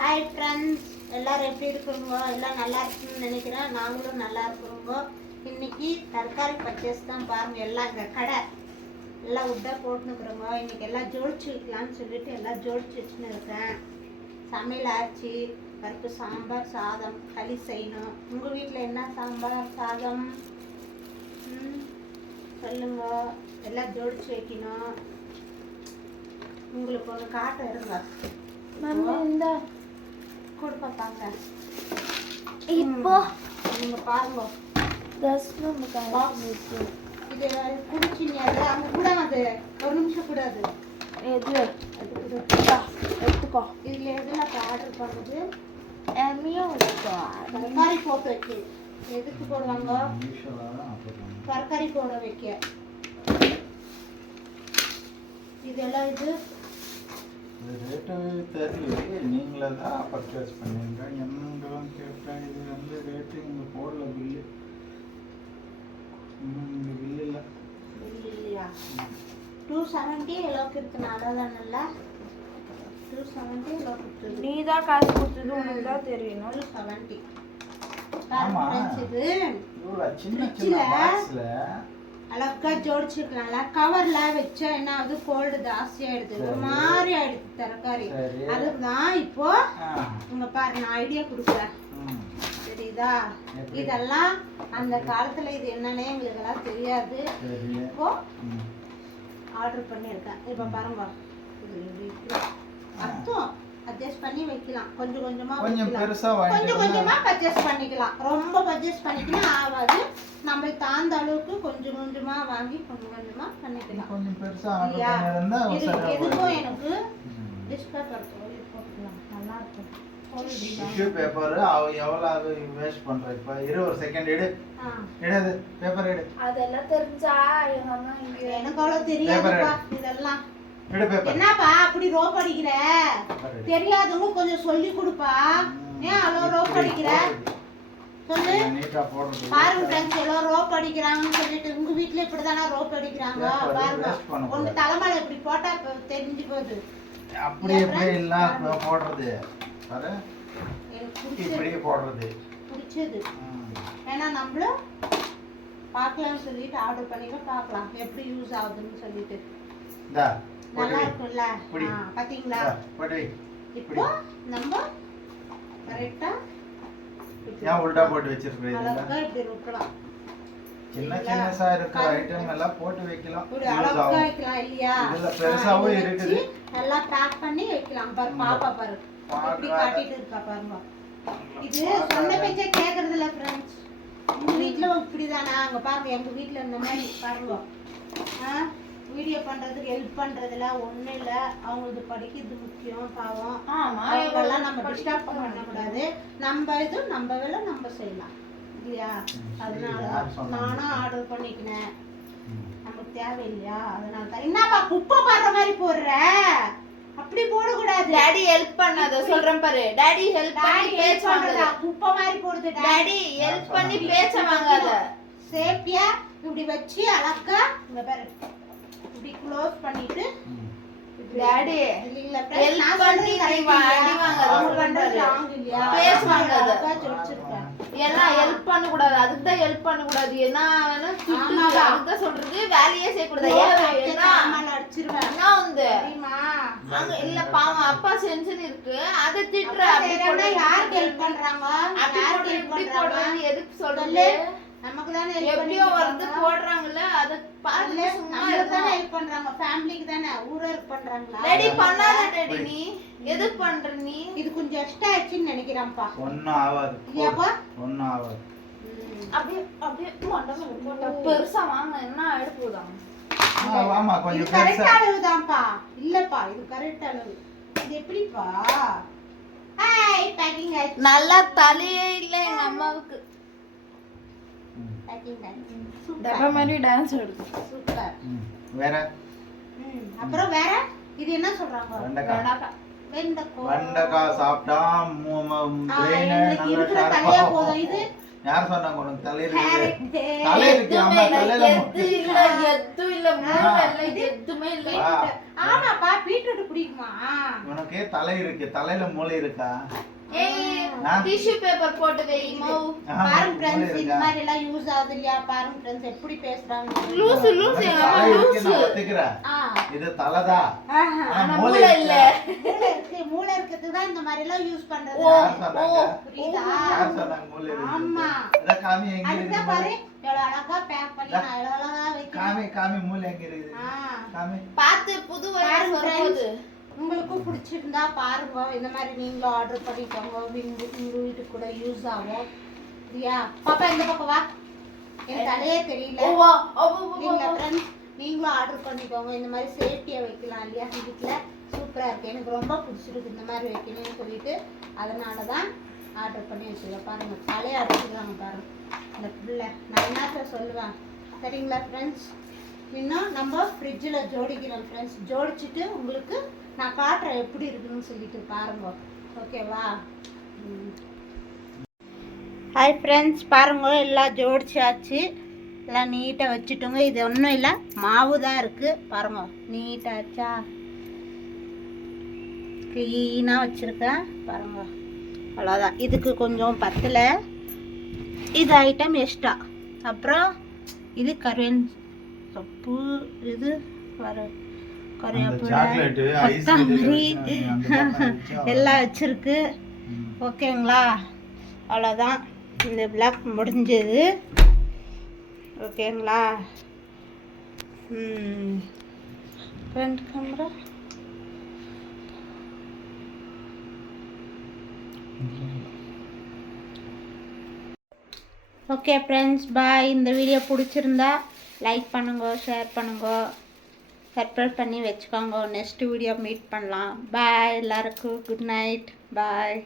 Hi friends, எல்லோரும் எப்படி இருக்கிறோங்க? எல்லாம் நல்லா இருக்குன்னு நினைக்கிறேன். நாங்களும் நல்லா இருக்கிறோங்க. இன்றைக்கி தற்காலி பர்ச்சேஸ் தான் பாருங்கள். எல்லாம் இங்கே கடை எல்லாம் உட்டாக போட்டுனுக்குறோங்க. இன்றைக்கி எல்லாம் ஜோடிச்சு வைக்கலான்னு சொல்லிட்டு எல்லாம் ஜோடிச்சு வச்சுன்னு இருக்கேன். சமையல் ஆச்சு, பருப்பு சாம்பார், சாதம், களி செய்யணும். உங்கள் வீட்டில் என்ன சாம்பார் சாதம் சொல்லுங்க. எல்லாம் ஜோடிச்சு வைக்கணும். உங்களுக்கு ஒரு காட்டை இருங்க. இந்த கொடுப்பா பாங்க. இப்போ நீங்க பாருங்க, இது குடிச்சிங்க. அது அங்க கூட அது ஒரு நிமிஷம் கூடாது. எது எடுத்துக்கோ. இதுல எதுல ஆர்டர் பண்ணுது தரகாரி போட்டு வைக்க. எதுக்கு போடுவாங்க? தரகாரி போட வைக்க. இதெல்லாம் இது ரேட்டு தெரியல, நீங்களே தான் பர்ச்சேஸ் பண்ணுவீங்க. என்னங்களும் கேட்பேன். இது வந்து ரேட்டு இங்கே போடல, பில்லு. இந்த பில்லு இல்லை, பில்லு இல்லையா? 270 எவ்வளோக்கு இருக்குண்ணா? அதான் நல்லா 270 எவ்வளோ கொடுத்து. நீ தான் காசு கொடுத்தது, உனக்கு தான் தெரியணும். 270. இது இவ்வளோ சின்ன சின்ன பாக்ஸில் அழகா ஜோடிச்சுக்கலாம்ல. கவர்ல வச்சா என்ன ஆகுது? கோல்டு ஜாஸ்தி ஆயிடுது, ஒரு மாதிரி ஆயிடுது தரகாரி. அதுதான் இப்போ உங்க பாரு, நான் ஐடியா கொடுக்குறேன். தெரியுதா? இதெல்லாம் அந்த காலத்துல இது என்னன்னே எங்களுக்கு எல்லாம் தெரியாது. இப்போ ஆர்டர் பண்ணியிருக்கேன். இப்ப பாருங்க, அர்த்தம் அட்ஜஸ்ட் பண்ணி வைக்கலாம். கொஞ்சம் கொஞ்சமா கொஞ்சம் கொஞ்சமா பர்ச்சேஸ் பண்ணிக்கலாம். ரொம்ப பர்ச்சேஸ் பண்ணிக்கலாம் ஆகாது. நம்ம தாந்த அளவுக்கு கொஞ்சம் கொஞ்சமா வாங்கி கொஞ்சம் கொஞ்சமா பண்ணிக்கலாம். கொஞ்சம் பெருசா ஆர்டர் பண்ணிருந்தா எதுக்கும் எனக்கு டிஸ்கவுண்ட் போட்டுக்கலாம். நல்லா இருக்கும். டிஷ்யூ பேப்பர் எவ்வளவு வேஸ்ட் பண்ற? இப்ப இரு, ஒரு செகண்ட் எடு. எடு பேப்பர் எடு. அதெல்லாம் தெரிஞ்சா எங்க அம்மா இங்க எனக்கு அவ்வளவு தெரியாதுப்பா இதெல்லாம். என்னப்பா அப்படி ரோப் அடிக்கிற? தெரியாதவங்க கொஞ்சம் சொல்லி கொடுப்பா. ஏன் அவ்வளோ ரோப் அடிக்கிற? சொல்லு. பாருங்க ஃப்ரெண்ட்ஸ், எல்லாம் ரோப் அடிக்கிறாங்கன்னு சொல்லிட்டு உங்க வீட்டுல இப்படிதானா ரோப் அடிக்கிறாங்க? பாருங்க, உங்க தலைமையில இப்படி போட்டா தெரிஞ்சு போகுது. அப்படி எப்படி இல்ல போடுறது பாரு. இப்படி போடுறது பிடிச்சது. ஏன்னா நம்மளும் பார்க்கலாம்னு சொல்லிட்டு ஆர்டர் பண்ணிக்க, பார்க்கலாம் எப்படி யூஸ் ஆகுதுன்னு சொல்லிட்டு. நல்லா இருக்கும்ல? பாத்தீங்களா? இப்போ நம்ம கரெக்டா ஏன் உல்டா போட்டு வச்சிருக்கீங்க? இப்படி விட்டுலாம். சின்ன சின்னசா இருக்கிற ஐட்டம் எல்லாம் போட்டு வைக்கலாம். அழகா வைக்கலாம் இல்லையா? இதுல பெருசாவும் இருக்குது. நல்லா பேக் பண்ணி வைக்கலாம். பாரு பாப்பா, பாரு எப்படி காட்டிட்டு இருக்கா பாருங்க. இது சொன்ன பேச்சே கேக்குறது இல்ல ஃப்ரெண்ட்ஸ். உங்க வீட்டுல இப்படிதானா? அங்க பாருங்க, எங்க வீட்டுல இந்த மாதிரி பாருங்க. வீடியோ பண்றதுக்கு ஹெல்ப் பண்றதுல ஒண்ணு இல்ல. அவங்களுக்கு படிக்கிறது முக்கியம், பாவம். அவங்களெல்லாம் நம்ம டிஸ்டர்ப் பண்ணக்கூடாது. நம்ம இது நம்ம வேலை நம்ம செய்யலாம் இல்லையா? அதனாலதான் நானும் ஆர்டர் பண்ணிக்கினேன். நமக்கு தேவையில்லையா? அதனால தான். என்னப்பா குப்பை போடுற மாதிரி போடுற? அப்படி போடக்கூடாது. டாடி ஹெல்ப் பண்ணாத சொல்றேன் பாரு. டாடி ஹெல்ப் பண்ணி பேச்ச வாங்காத. குப்பை மாதிரி போடுது. டாடி ஹெல்ப் பண்ணி பேச்ச வாங்காத. சேஃப்டியா இப்படி வச்சு அழகா இங்க பாரு இப்படி க்ளோஸ் பண்ணிட்டு. டாடி இல்ல ஹெல்ப் பண்ணி அடி வாங்காத. பேச்ச வாங்காத. எல்லாம் ஹெல்ப் பண்ண கூடாது. அதுக்கு தான் ஹெல்ப் பண்ண கூடாது. என்ன வேணா திட்டுங்க. அதுக்கு தான் சொல்றது வேலையே செய்ய கூடாது. ஏன் அடிச்சிருவேன்? என்ன வந்து அங்க இல்ல பாவம் அப்பா சென்ஷன் இருக்கு. அத திட்ற. அப்படி யாருக்கு ஹெல்ப் பண்றாங்க? அப்படி இப்படி போடுறது எதுக்கு சொல்றது? நமக்கு தானே எப்படியோ வந்து போடுறாங்கல. அத பாருங்க, சும்மா தானே ஹெல்ப் பண்றாங்க. ஃபேமிலிக்கு தானே, ஊருக்கு பண்றாங்களா? டாடி பண்ணாத டாடி. நீ எதுக்கு பண்ற? நீ இது கொஞ்சம் எக்ஸ்ட்ரா ஆச்சுன்னு நினைக்கிறேன்ப்பா. ஒண்ணும் ஆகாது. இல்லையாப்பா? ஒண்ணும் ஆகாது. அப்படியே அப்படியே மண்டல போட்டா பெருசா வாங்க என்ன எடுப்புதான். ஆமா, கொஞ்சம் இது கரெக்ட் அளவுதான்ப்பா. இல்லப்பா இது கரெக்ட் அளவு. இது எப்படிப்பா? ஹாய் பேக்கிங் ஆயிடுச்சு. நல்லா தலையே இல்ல எங்க அம்மாவுக்கு. பேக்கிங் ஆயிடுச்சு. டப்பா மாதிரி டான்ஸ் ஆடுது. சூப்பர். வேற அப்புறம் வேற இது என்ன சொல்றாங்க? வெண்டைக்காய் சாப்பிட்டா பிரெயின் நல்லா ஷார்ப்பா போகும். இது யார் சொன்னாங்க உனக்கு தலை இருக்கு? Correct. தலை இருக்கு, ஆமா, தலையில எதுவும் இல்ல மூணு எதுவுமே இல்ல. ஆமாப்பா பீட்ரூட் பிடிக்குமா? உனக்கு தலை இருக்கு, தலையில மூளை இருக்கா? டிஷ்யூ பேப்பர் போட்டு வை மௌ. பாருங்க ஃப்ரெண்ட்ஸ், இந்த மாதிரி எல்லாம் யூஸ் ஆகுது இல்லையா? பாருங்க ஃப்ரெண்ட்ஸ் எப்படி பேசுறாங்க. லூசு லூசு தலை இருக்கு, நான் ஒத்துக்கிறேன். இது தலைதா, ஆனா மூளை இல்ல. மூளை இருக்கிறது தான் இந்த மாதிரி எல்லாம் யூஸ் பண்றது. யார் சொன்னாங்க? புரியுதா? யார் சொன்னாங்க மூளை இருக்கு? ஆமா. இத காமி, எங்க அதுதான் இருக்கு பாரு மூளை? எவ்வளவு அழகா பேக் பண்ணி நான் எவ்வளவு அழகா வைக்கிறேன். காமி மூளை எங்க இருக்குது? காமி. பாத்து புது வயசு வரும்போது உங்களுக்கும் பிடிச்சிருந்தா பாருங்க, இந்த மாதிரி நீங்களும் ஆர்டர் பண்ணிக்கோங்க. உங்க வீட்டுக்கு கூட யூஸ் ஆகும். சரியா பாப்பா? இந்த பக்கம் வா, எனக்கு தலையே தெரியல. நீங்களும் ஆர்டர் பண்ணிக்கோங்க. இந்த மாதிரி சேஃப்டியா வைக்கலாம் இல்லையா வீட்டுல? சூப்பரா இருக்கு, எனக்கு ரொம்ப பிடிச்சிருக்கு இந்த மாதிரி வைக்கணும்னு சொல்லிட்டு அதனாலதான் ஆர்டர் பண்ணி வச்சுருக்கேன். பாருங்க தலையை அடிச்சுக்கிறாங்க பாருங்க இந்த பிள்ளை. நான் என்னத்த சொல்லுவேன் சரிங்களா ஃப்ரெண்ட்ஸ்? இன்னும் நம்ம ஃப்ரிட்ஜில் ஜோடிக்கிறோம் ஃப்ரெண்ட்ஸ். ஜோடிச்சுட்டு உங்களுக்கு நான் காட்டுறேன் எப்படி இருக்குன்னு சொல்லிட்டு பாருங்க. ஓகேவா? ஹாய் ஃப்ரெண்ட்ஸ், பாருங்க எல்லாம் ஜோடிச்சாச்சு, எல்லாம் நீட்டாக வச்சுட்டோங்க. இது ஒன்றும் இல்லை, மாவு தான் இருக்குது. பாருங்க நீட்டாச்சா, க்ளீனாக வச்சுருக்கேன் பாருங்க. அவ்வளோதான், இதுக்கு கொஞ்சம் பத்தலை, இது ஐட்டம் எக்ஸ்ட்ரா. அப்புறம் இது கருவேன் சப்பு, இது வர கருவேப்பிலை, கொத்தமல்லி எல்லாம் வச்சுருக்கு. ஓகேங்களா? அவ்வளோதான், இந்த பிளாக் முடிஞ்சது. ஓகேங்களா? Front camera. ஓகே ஃப்ரெண்ட்ஸ், பாய். இந்த வீடியோ பிடிச்சிருந்தா லைக் பண்ணுங்க, ஷேர் பண்ணுங்க, சப்ஸ்கிரைப் பண்ணி வச்சுக்கோங்க. நெக்ஸ்ட் வீடியோ மீட் பண்ணலாம். பாய் எல்லாருக்கும். Good night. பாய்.